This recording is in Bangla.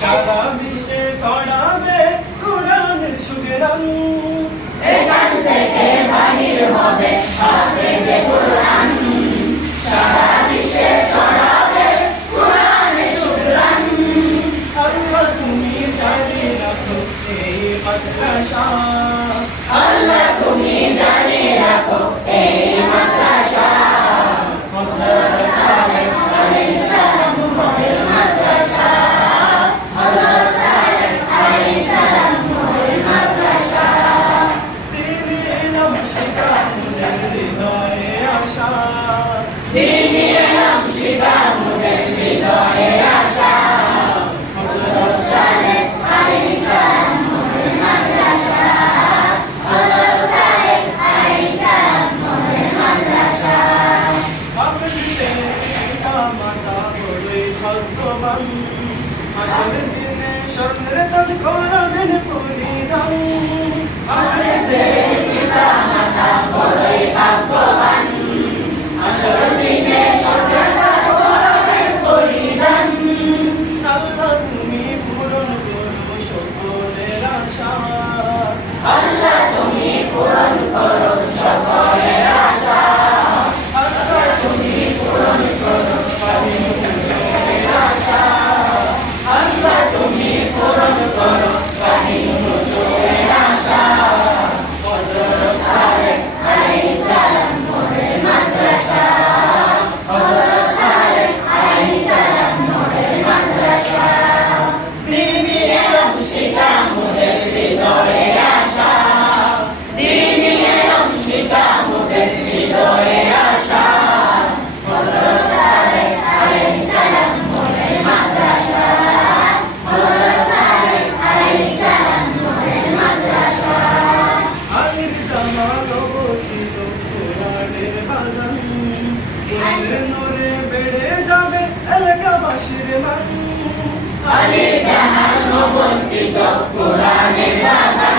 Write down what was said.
সারা বিশ্বে ছড়াবে কোরআনের সুগেরান এখান থেকে বাহির হবে হাফেজে কোরআন। সারা বিশ্বে ছড়াবে কোরআনের সুগেরান আল্লাহ তুমি জানি রাখো এই মাদ্রাসা। আল্লাহ তুমি জানি স্বর্ণের তাজ করা মেন পুরি দাও আজ Alita, no postito, pura negrada.